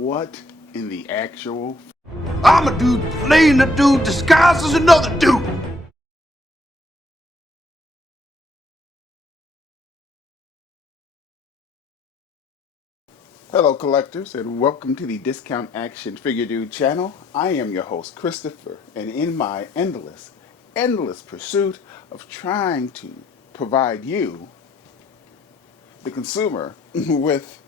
What in the actual... I'm a dude playing a dude disguised as another dude. Hello collectors, and welcome to the Discount Action Figure Dude channel. I am your host Christopher, and in my endless pursuit of trying to provide you, the consumer, with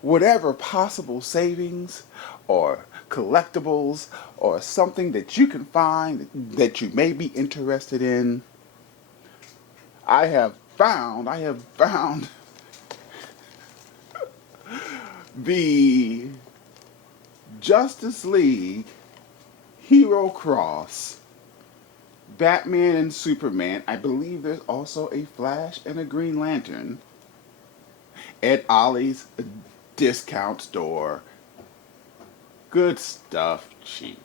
whatever possible savings or collectibles or something that you can find that you may be interested in, I have found the Justice League Hero Cross Batman and Superman. I believe there's also a Flash and a Green Lantern at Ollie's discount store. Good stuff, cheap.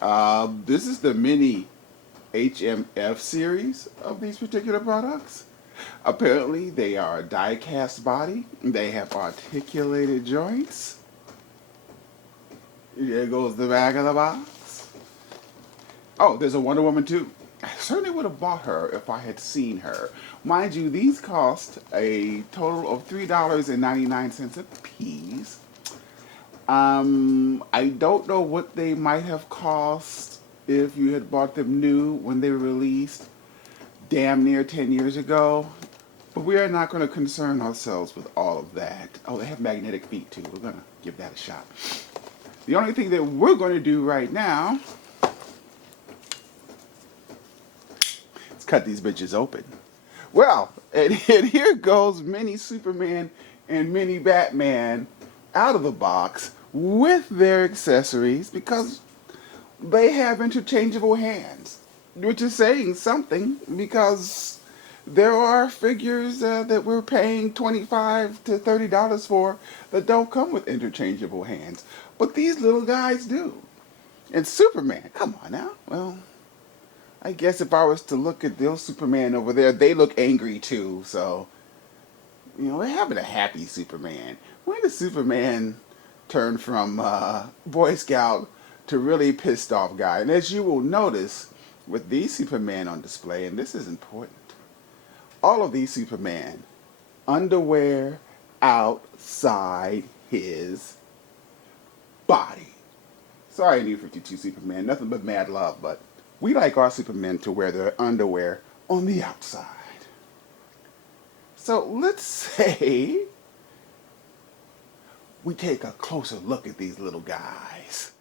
This is the mini HMF series of these particular products. Apparently, they are a die-cast body. They have articulated joints. There goes the back of the box. Oh, there's a Wonder Woman too. I certainly would have bought her if I had seen her. Mind you, these cost a total of $3.99 a piece. I don't know what they might have cost if you had bought them new when they were released damn near 10 years ago. But we are not going to concern ourselves with all of that. Oh, they have magnetic feet too. We're going to give that a shot. The only thing that we're going to do right now is cut these bitches open. Well, and here goes mini Superman and mini Batman out of the box with their accessories because they have interchangeable hands, which is saying something because there are figures that we're paying $25 to $30 for that don't come with interchangeable hands. But these little guys do. And Superman, come on now. Well, I guess if I was to look at those Superman over there, they look angry too. So, we're having a happy Superman. When does Superman turn from Boy Scout to really pissed off guy? And as you will notice with these Superman on display, and this is important, all of these Superman, underwear outside his body. Sorry, New 52 Superman, nothing but mad love, but we like our Supermen to wear their underwear on the outside. So let's say we take a closer look at these little guys.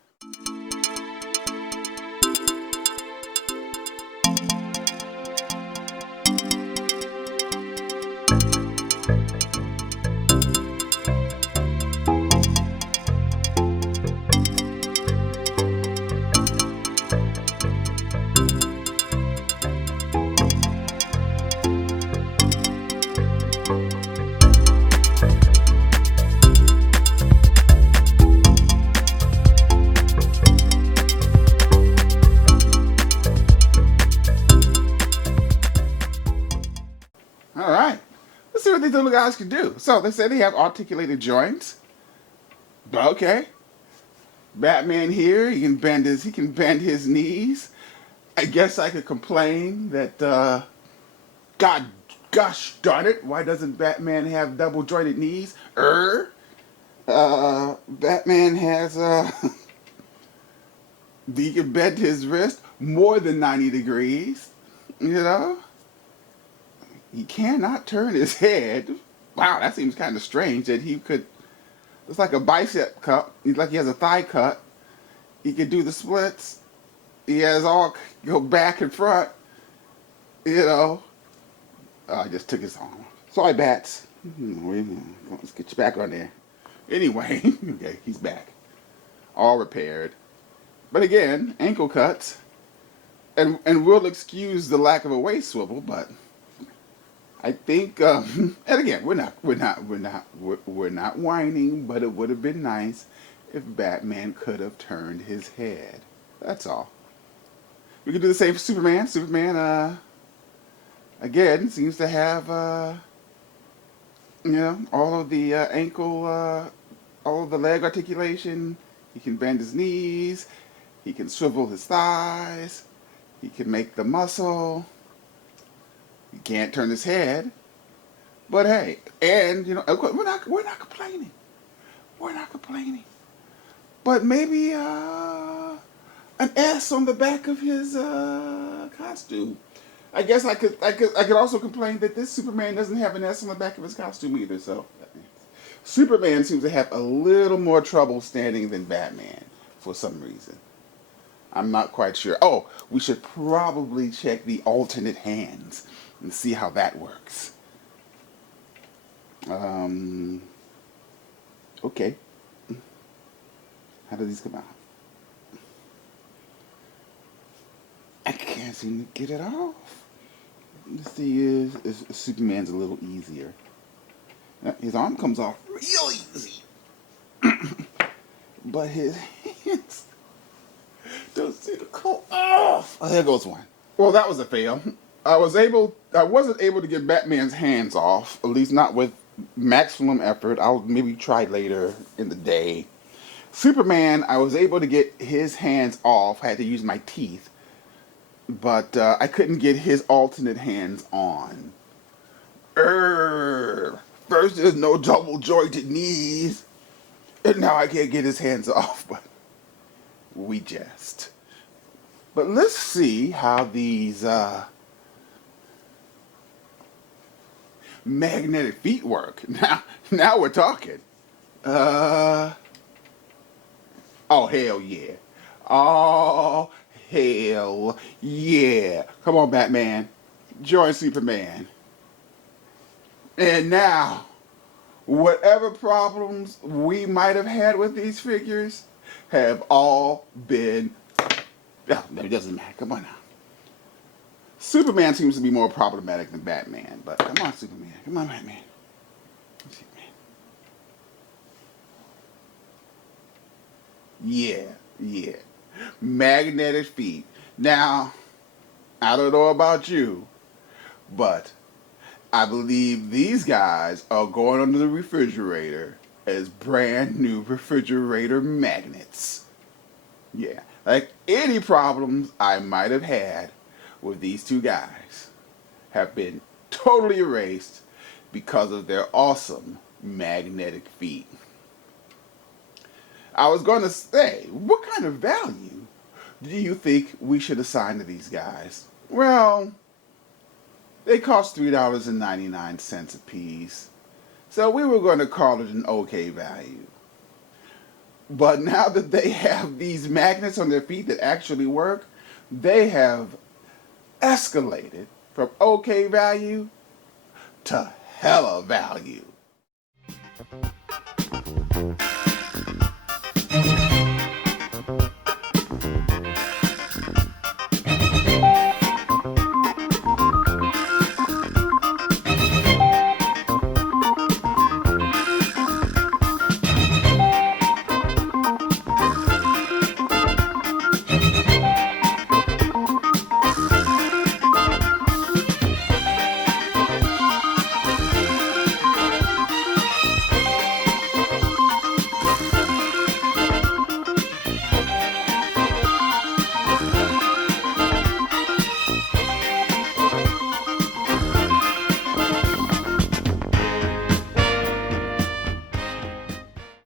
All right, let's see what these little guys can do. So they say they have articulated joints. Okay, Batman here, he can bend his knees. I guess I could complain that gosh darn it, why doesn't Batman have double jointed knees? Batman has he can bend his wrist more than 90 degrees. He cannot turn his head. Wow, that seems kind of strange that he could. It's like a bicep cut. He's like he has a thigh cut. He could do the splits. He has all go back and front. I just took his arm. Sorry, Bats. Let's get you back on there. Anyway, okay, he's back. All repaired. But again, ankle cuts. And we'll excuse the lack of a waist swivel, but I think, and again, we're not whining, but it would have been nice if Batman could have turned his head. That's all. We could do the same for Superman. Superman, again, seems to have all of the ankle, all of the leg articulation. He can bend his knees. He can swivel his thighs. He can make the muscle. He can't turn his head. But hey, and of course, we're not complaining. We're not complaining. But maybe an S on the back of his costume. I guess I could also complain that this Superman doesn't have an S on the back of his costume either. So Superman seems to have a little more trouble standing than Batman for some reason. I'm not quite sure. Oh, we should probably check the alternate hands and see how that works. Okay. How do these come out? I can't seem to get it off. Let's see if Superman's a little easier. His arm comes off real easy. But his hands don't seem to come off. Oh, there goes one. Well, that was a fail. I wasn't able to get Batman's hands off, at least not with maximum effort. I'll maybe try later in the day. Superman, I was able to get his hands off. I had to use my teeth. But I couldn't get his alternate hands on. First there's no double jointed knees. And now I can't get his hands off. But we jest. But let's see how these magnetic feet work. Now we're talking. Oh, hell yeah. Oh, hell yeah. Come on, Batman. Join Superman. And now, whatever problems we might have had with these figures have all been... Oh, it doesn't matter. Come on now. Superman seems to be more problematic than Batman, but come on, Superman. Come on, Batman. Superman. Yeah. Magnetic feet. Now, I don't know about you, but I believe these guys are going under the refrigerator as brand new refrigerator magnets. Yeah, like any problems I might have had with these two guys have been totally erased because of their awesome magnetic feet. I was going to say, what kind of value do you think we should assign to these guys? Well, they cost $3.99 a piece, so we were going to call it an okay value. But now that they have these magnets on their feet that actually work, they have escalated from okay value to hella value.